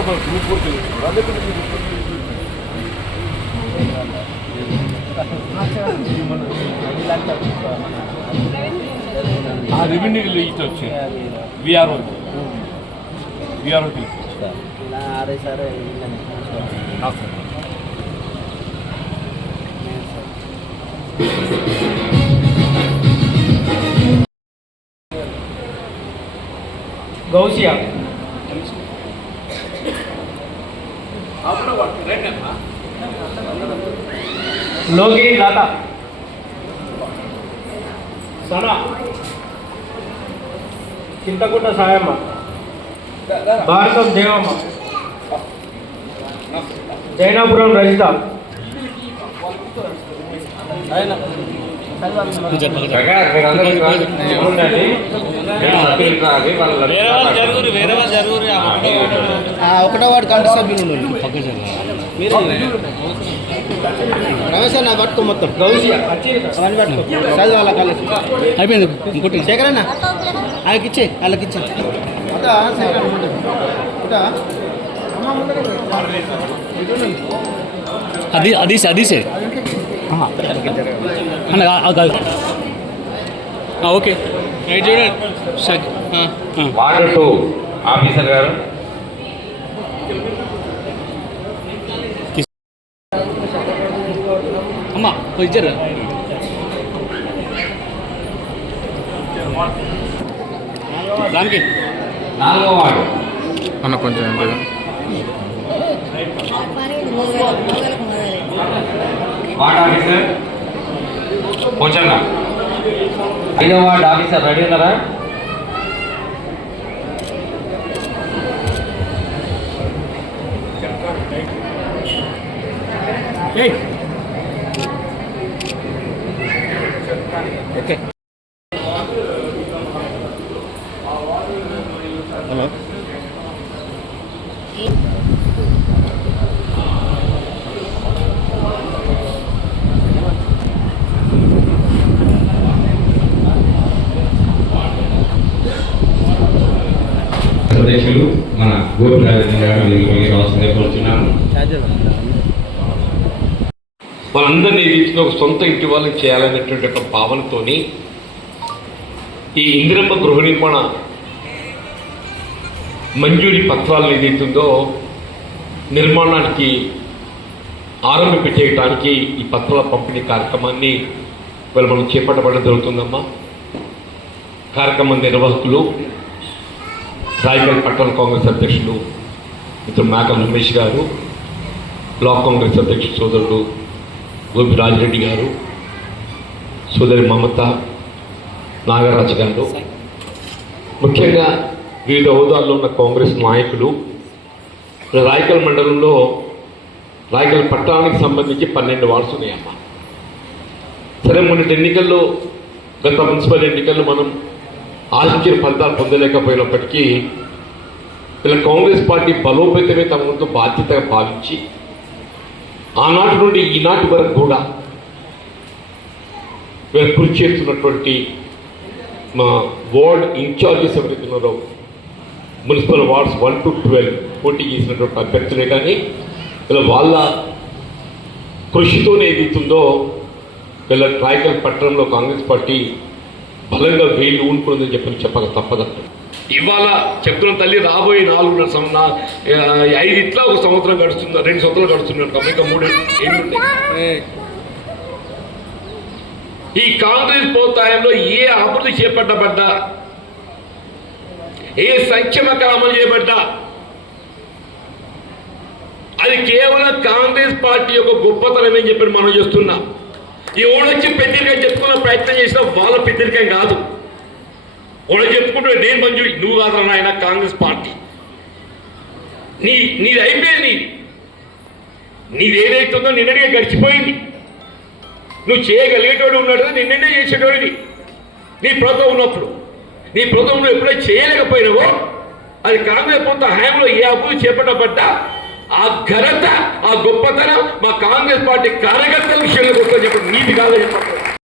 మొత్తం group four అదే ఆ రెవెన్యూ ఇటు వచ్చి విఆర్ఓ విఆర్ఓ గౌసియా. లోగి లత సనా చింతకుంట సాయమ్మ భారతం దేవమ్మ జైనాపురం రజిత ఒకటో వాడు కంటి సభ్యులు మీరు రమేష్ అన్న పట్టుకో మొత్తం. అవన్నీ పట్టుకో. చదువు వాళ్ళ కాలేజ్. అయిపోయింది ఇంకోటి శేఖరన్న వాళ్ళకి ఇచ్చే వాళ్ళకి ఇచ్చే. అదా అది అది అదిసే అన్న ఆ- ఆ కాదు. ఆ, ఓకే. చూడండి. వాటర్ టూ ఆఫీసర్ గారు. అమ్మా ఇచ్చారు. దానికి నాలుగో వార్డు అన్న కొంచెం వార్డ్ ఆఫీసర్. పోచన్న. ఐదో వార్డ్ ఆఫీసర్ రెడీ ఉన్నారా? ఓకే హలో అధ్యక్షులు మన గోపిరాజన్ గారు దీనికి రావాల్సిందే కోరుతున్నాను వాళ్ళందరినీ ఇచ్చిన ఒక సొంత ఇంటి వాళ్ళని చేయాలనేటువంటి ఒక భావనతోని ఈ ఇందిరమ్మ గృహ నిర్మాణ మంజూరీ పత్రాలు ఏదైతుందో నిర్మాణానికి ఆరంభించేయటానికి ఈ పత్రాల పంపిణీ కార్యక్రమాన్ని ఇవాళ మనం చేపట్టబడడం జరుగుతుందమ్మా. కార్యక్రమం నిర్వాహకులు రాయగల్ పట్టణ కాంగ్రెస్ అధ్యక్షులు మిత్రుడు మేకల్ ఉమేష్ గారు బ్లాక్ కాంగ్రెస్ అధ్యక్షుడు సోదరుడు గోపి రాజిరెడ్డి గారు సోదరి మమత నాగరాజు గారు. ముఖ్యంగా వివిధ హోదాల్లో ఉన్న కాంగ్రెస్ నాయకులు రాయకల్ మండలంలో రాయకల్ పట్టణానికి సంబంధించి పన్నెండు వార్డ్స్ ఉన్నాయమ్మా. సరే మొన్నటి ఎన్నికల్లో గత మున్సిపల్ ఎన్నికల్లో మనం ఆశించిన ఫలితాలు పొందలేకపోయినప్పటికీ వీళ్ళ కాంగ్రెస్ పార్టీ బలోపేతమే తమ వంతు బాధ్యతగా భావించి ఆనాటి నుండి ఈనాటి వరకు కూడా వీళ్ళు కృషి చేస్తున్నటువంటి మా వార్డ్ ఇన్ఛార్జెస్ ఎవరైతే ఉన్నారో municipal wards one to twelve పోటీ చేసినటువంటి అభ్యర్థులే కానీ ఇలా వాళ్ళ కృషితోనే ఏదైతుందో వీళ్ళ ట్రాయకల్ పట్టణంలో కాంగ్రెస్ పార్టీ బలంగా వేలు ఊనుకుందని చెప్పని చెప్పక తప్పదంట ఇవాళ చెప్తున్న తల్లి రాబోయే నాలుగు ఐదు ఇట్లా ఒక సంవత్సరం గడుస్తుంది రెండు సంవత్సరాలు గడుస్తున్నాడు ఇంకా మూడు ఏళ్ళు ఈ కాంగ్రెస్ ప్రోత్సాహంలో ఏ అభివృద్ధి చేపట్టబడ్డా? ఏ సంక్షేమ అమలు చేయబడ్డా అది కేవలం కాంగ్రెస్ పార్టీ యొక్క గొప్పతనమే చెప్పి మనం చేస్తున్నాం. ఎవడొచ్చి పెద్దరికం చెప్పుకున్న ప్రయత్నం చేసినా వాళ్ళ పెద్దరికం కాదు. వాళ్ళు చెప్పుకుంటే నేను మంజూరి నువ్వు కాదు నాయన కాంగ్రెస్ పార్టీ. నీ నీది అయిపోయింది నీది నీది ఏదైతుందో నిన్నటిగా గడిచిపోయింది. నువ్వు చేయగలిగేటోడు ఉన్నాడు నిన్ననే చేసేటోడివి నీ ప్రభుత్వం ఉన్నప్పుడు నీ ప్రభుత్వం ఎప్పుడైనా ఎప్పుడైతే చేయలేకపోయినావో అది కాంగ్రెస్ ప్రభుత్వ హయాంలో ఏ అభివృద్ధి చేపట్టబడ్డా ఆ ఘనత ఆ గొప్పతనం మా కాంగ్రెస్ పార్టీ కార్యకర్తల విషయంలో గొప్ప చెప్పండి నీది కాదని చెప్పండి.